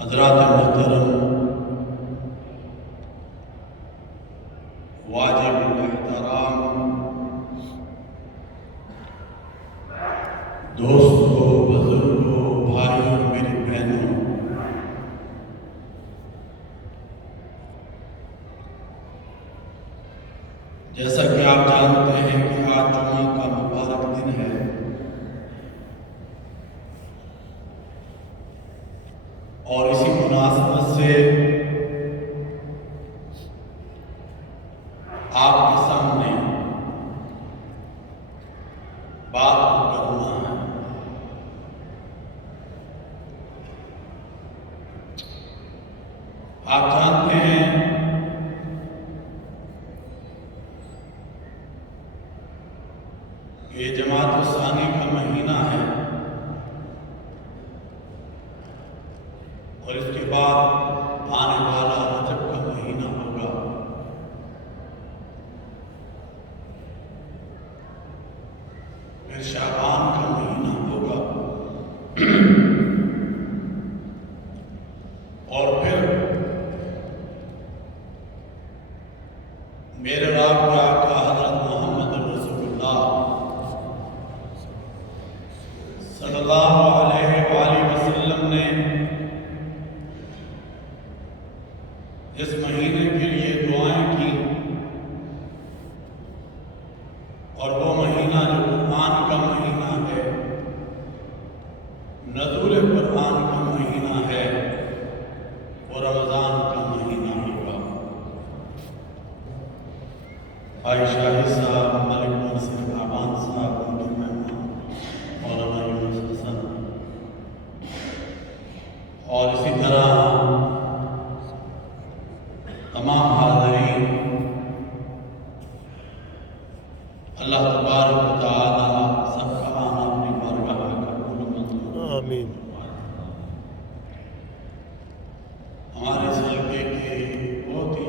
حضرات محترم، واجب الاحترام دوستوں، بزرگوں، بھائیوں، میری بہنوں، جیسا کہ آپ جانتے ہیں کہ آج جمعہ کا مبارک دن ہے اور اسی مناسبت سے آپ کے سامنے بات کرنا ہے۔ آپ جانتے ہیں کہ یہ جماعت الثانی کا مہینہ ہے اور اس کے بعد آنے والا رجب کا مہینہ ہوگا۔ پھر شعبان کا مہینہ ہوگا اور پھر میرے رب کے آقا حضرت محمد رسول اللہ صلی اللہ علیہ وآلہ وسلم نے اس مہینے کے لیے دعائیں کی، اور وہ مہینہ جو قرآن کا مہینہ ہے، نزول قرآن کا مہینہ ہے، وہ رمضان کا مہینہ ہوگا۔ بھائی شاہد صاحب، ملک مرسد بابان صاحب، ان کے مہمان مولانا یونس حسن، اور اسی طرح تمام حاضرین، اللہ تبارک و تعالی سب کا آنا اپنی بارگاہ میں قبول و منظور آمین۔ ہمارے اس حلقے کے بہت ہی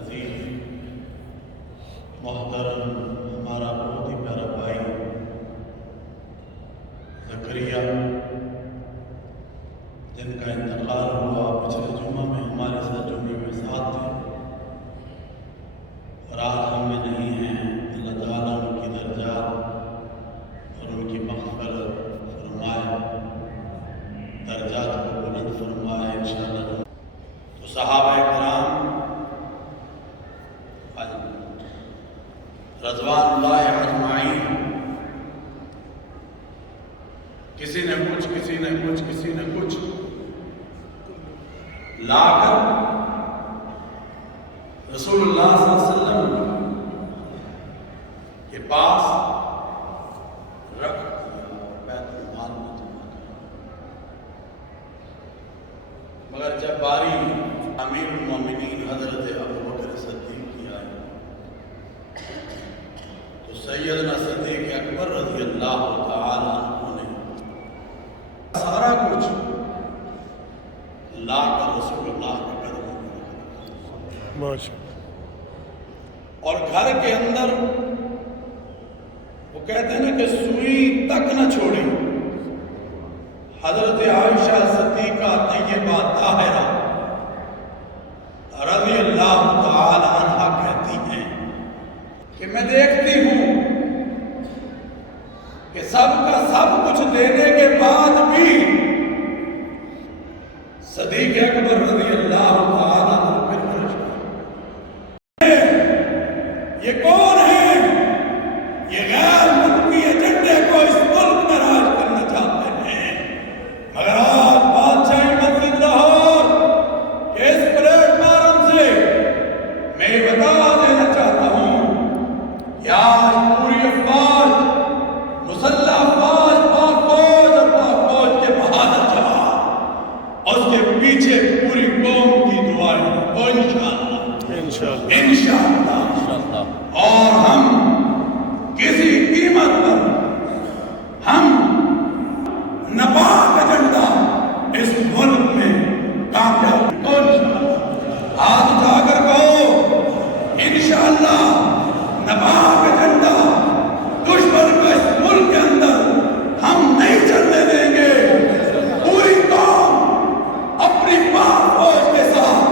عزیز محترم، ہمارا بہت ہی پیارا بھائی زکریا، جن کا انتقال ہوا پچھلے جمعہ میں ہمارے ساتھ جمعے میں ساتھ تھے اور آج ہم میں نہیں ہیں۔ اللہ تعالیٰ ان کی درجات اور ان کی مغفرت فرمائے، درجات کو بلند فرمائے انشاءاللہ۔ تو صحابہ کرام رضوان اللہ اجمعین، کسی نے کچھ لا کر رسول اللہ صلی اللہ علیہ وسلم کے پاس رکھ دیا، بیت المال میں جمع کر۔ مگر جب باری امیر المومنین حضرت ابوبکر صدیق کی آئی تو سیدنا صدیق اکبر رضی اللہ تعالی عنہ نے سارا کچھ لا کر رسول اللہ کے قدموں میں رکھا، اور گھر کے اندر وہ کہتے ہیں کہ سوئی تک نہ چھوڑی۔ حضرت عائشہ صدیق اکبر رضی اللہ تعالیٰ عنہ یہ کون ہے؟ یہ غیر ملکی ایجنڈے کو اس ملک میں راج کرنا چاہتے ہیں، مگر آج بادشاہی مسجد لاہور کے اس پلیٹ فارم سے میں یہ بتا دینا چاہتا ہوں کہ آج پوری افواج، مسلح افواج، پاک فوج اور پاک فوج کے بہادر جوان، اس کے پیچھے پوری قوم کی دعائیں اور انشاءاللہ اور ہم کسی قیمت پر ہم ناپاک ایجنڈا اس ملک میں کامیاب ہاتھ اٹھا کر کہو انشاءاللہ ناپاک ایجنڈا دشمن کو اس ملک کے اندر ہم نہیں چلنے دیں گے۔ پوری قوم اپنی پاک فوج کے ساتھ،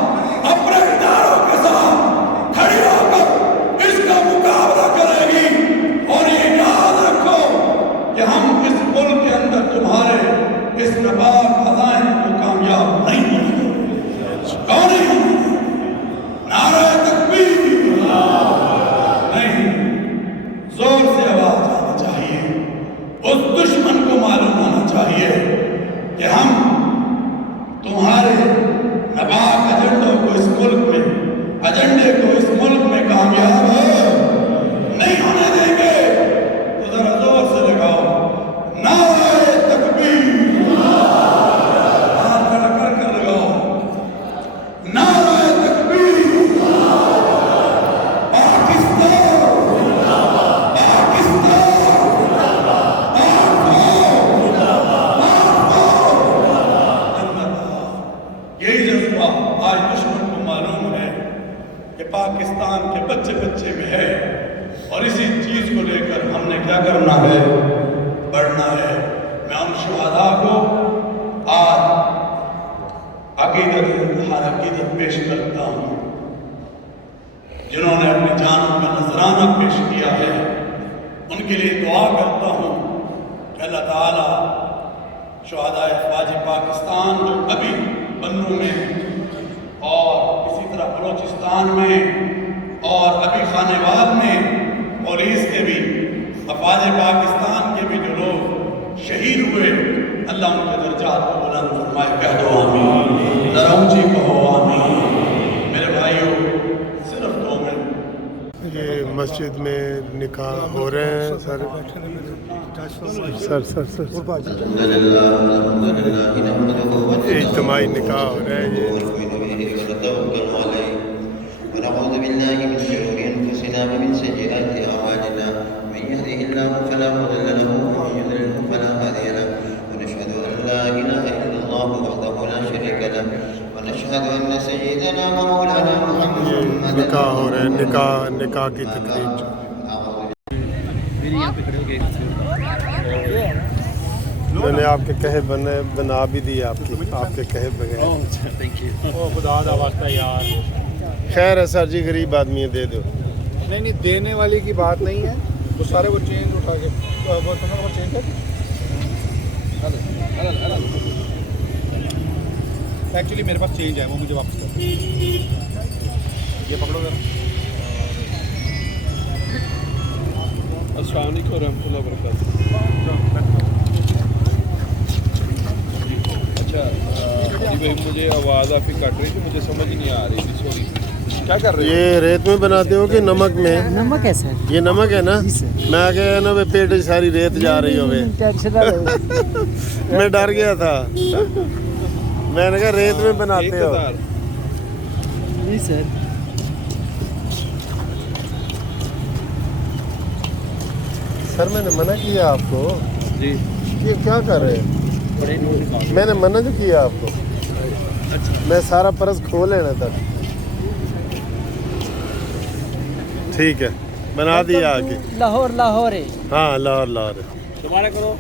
اپنے اداروں کے ساتھ کھڑی ہو کر اس کا مقابلہ کرے گی، اور یہ یاد رکھو کہ ہم اس ملک کے اندر تمہارے اس ناپاک عزائم کو کامیاب نہیں ہونے دیں گے۔ کون نہیں ہونے دیں گے؟ نعرہ تکبیر نہیں، زور سے آواز آنا چاہیے، اس دشمن کو معلوم ہونا چاہیے کہ ہم تمہارے ناپاک ایجنڈوں کو اس ملک میں، ایجنڈے کو اس ملک میں کامیاب نہیں ہونے دیں گے۔ تو ذرا زور سے لگاؤ نعرہ تکبیر، ہاتھ کھڑا کر کر لگاؤ نعرہ تکبیر۔ یہی جذبہ آج دشمن کو معلوم ہے کہ پاکستان کے بچے بچے میں ہے، اور اسی چیز کو لے کر ہم نے کیا کرنا ہے؟ بڑھنا ہے۔ میں ان شہداء کو آج عقیدت پیش کرتا ہوں جنہوں نے اپنی جانوں کا نذرانہ پیش کیا ہے، ان کے لیے دعا کرتا ہوں کہ اللہ تعالیٰ شہداء افواج پاکستان جو ابھی بنوں میں اور اسی طرح بلوچستان میں اور ابھی خانیوال میں پولیس کے بھی، افواج پاکستان کے بھی جو لوگ شہید ہوئے، اللہ ان کے درجات کو بلند فرمائے۔ کہہ دو آمین، ذرا اونچی کہو آمین۔ میرے بھائیوں، صرف 2 منٹ۔ یہ مسجد میں نکاح ہو رہے ہیں سر اجتماعی نکاح ہو رہے ہیں۔ ونعوذ بالله من شرور أنفسنا ومن سيئات أعمالنا من يهده الله فلا مضل له ومن يضلل فلا هادي له ونشهد أن لا إله إلا الله وحده لا شريك له ونشهد أن سيدنا ومولانا محمدا نکاح ہو رہے ہیں، نکاح کی تقریب۔ میں نے آپ کے کہے بنا بھی دی، آپ کے کہے بغیر۔ خدا دا واسطہ یار، خیر ہے سر جی، غریب آدمی ہے، دے دو۔ نہیں دینے والی کی بات نہیں ہے، وہ سارے وہ چینج اٹھا کے وہ چینج کر ایکچولی میرے پاس چینج ہے، وہ مجھے واپس کر یہ پکڑو ذرا۔ السلام علیکم ورحمۃ اللہ وبرکاتہ۔ اچھا جی بھائی، مجھے آواز آپ کی کٹ رہی تھی، مجھے سمجھ نہیں آ رہی تھی، سوری۔ کیا کر رہے یہ ریت میں بناتے ہو کہ نمک میں؟ نمک ہے سر، یہ نمک ہے نا؟ میں آ گیا نا، پیٹ ساری ریت جا رہی ہو۔ میں ڈر گیا تھا، میں نے کہا ریت میں بناتے ہو۔ جی سر۔ سر میں نے منع کیا آپ کو، جی یہ کیا کر رہے ہیں؟ میں نے منع جو کیا آپ کو، میں سارا پرس کھول لینا تھا۔ ٹھیک ہے، بنا دیا آگے۔ لاہور ہے۔ ہاں لاہور دوبارہ کرو۔